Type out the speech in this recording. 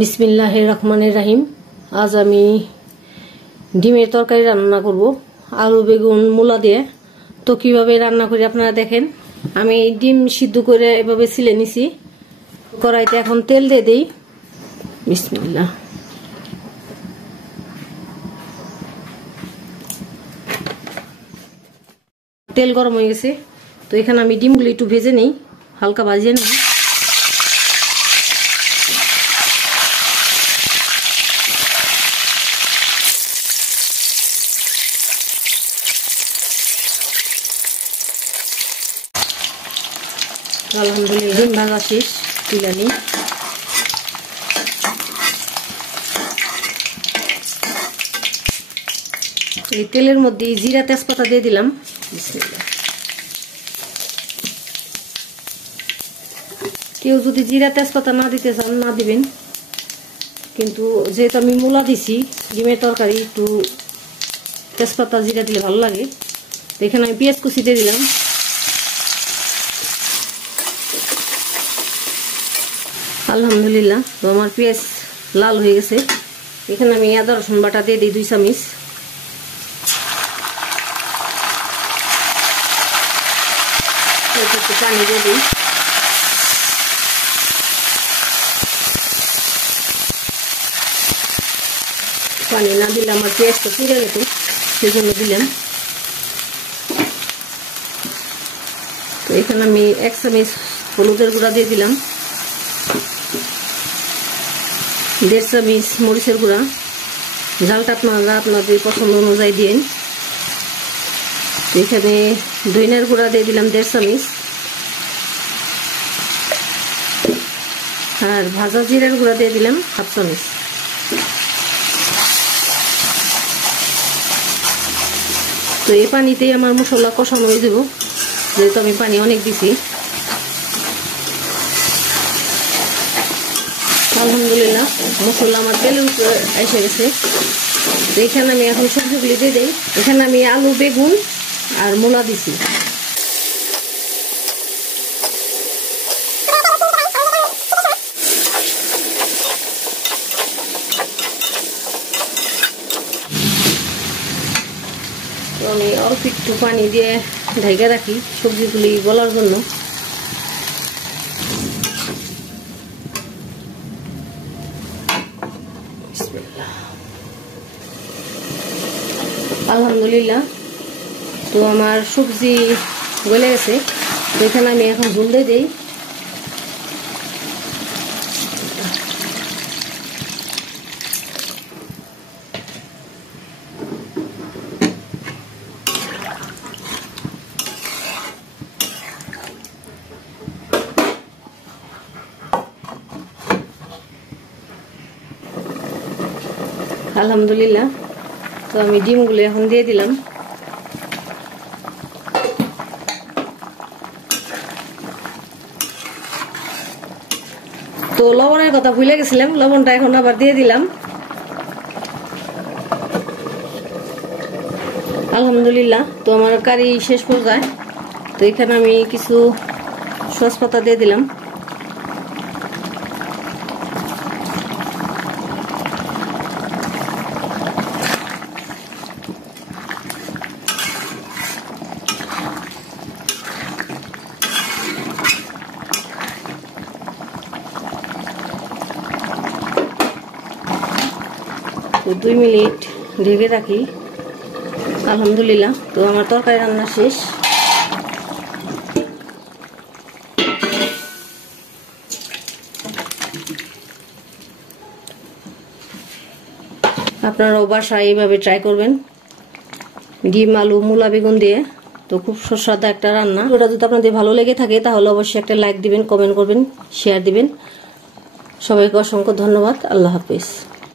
বিসমিল্লাহির রহমানির রহিম। আজ আমি ডিমের তরকারি রান্না করব আলু বেগুন মূলা দিয়ে। তো কিভাবে রান্না করি আপনারা দেখেন। আমি ডিম সিদ্ধ করে এভাবে ছিলে নিছি। কড়াইতে এখন তেল দিয়ে দেই। বিসমিল্লাহ। তেল গরম হয়ে গেছে, তো এখানে আমি ডিমগুলো একটু ভেজে নিই, হালকা ভাজিয়ে নিই। আলহামদুলিল্লাহ ডিম ভাজা শেষ, তুলে নিই। এই তেলের মধ্যে জিরা তেজপাতা দিয়ে দিলাম। কেউ যদি জিরা তেজপাতা না দিতে চান না দিবেন, কিন্তু যেহেতু আমি মূলা দিছি ডিমের তরকারি, একটু তেজপাতা জিরা দিলে ভালো লাগে। এখানে আমি পেঁয়াজ কুচি দিয়ে দিলাম। আলহামদুলিল্লাহ, তো আমার পেঁয়াজ লাল হয়ে গেছে। এখানে আমি আদা রসুন বাটা দিয়ে দিই 2 চামচ। একটু পানি দিয়ে দিই। পানি না দিলে আমার পেঁয়াজটা পুড়ে যেত, সেজন্য দিলাম। তো এখানে আমি 1 চামচ হলুদের গুঁড়া দিয়ে দিলাম, 1.5 চামচ মরিচের গুঁড়া। ঝালটা আপনারা আপনাদের পছন্দ অনুযায়ী দিন। এখানে ধনিয়ার গুঁড়া দিয়ে দিলাম 1.5 চামচ, আর ভাজা জিরার গুঁড়া দিয়ে দিলাম 1/2 চামচ। তো এই পানিতেই আমার মশলা কষানো হয়ে যাব, যেহেতু আমি পানি অনেক দিছি। আলহামদুলিল্লাহ, মশলা আমার তেলের উপরে এসে গেছে। তো এখানে আমি এখন সবজিগুলি দিয়ে দিই। এখানে আমি আলু বেগুন আর মূলা দিছি। তো আমি অল্প একটু পানি দিয়ে ঢেকে রাখি সবজিগুলি গলার জন্য। আলহামদুলিল্লাহ, তো আমার সবজি গলে গেছে। তো এখানে আমি এখন ঝোল দিয়ে দিই। আলহামদুলিল্লাহ, তো আমি ডিমগুলো এখন দিয়ে দিলাম। তো লবণের কথা ভুলে গেছিলাম, লবণটা এখন আবার দিয়ে দিলাম। আলহামদুলিল্লাহ, তো আমার কারি শেষ পর্যায়ে। তো এখানে আমি কিছু সস পাতা দিয়ে দিলাম। তো 2 মিনিট ঢেকে রাখি। আলহামদুলিল্লাহ, তো আমার তরকারি রান্না শেষ। আপনারাও বাসায় এইভাবে ট্রাই করবেন, ডিম আলু মূলা বেগুন দিয়ে। তো খুব সুস্বাদু একটা রান্না। ওটা যদি আপনাদের ভালো লেগে থাকে তাহলে অবশ্যই একটা লাইক দিবেন, কমেন্ট করবেন, শেয়ার দিবেন। সবাইকে অসংখ্য ধন্যবাদ। আল্লাহ হাফেজ।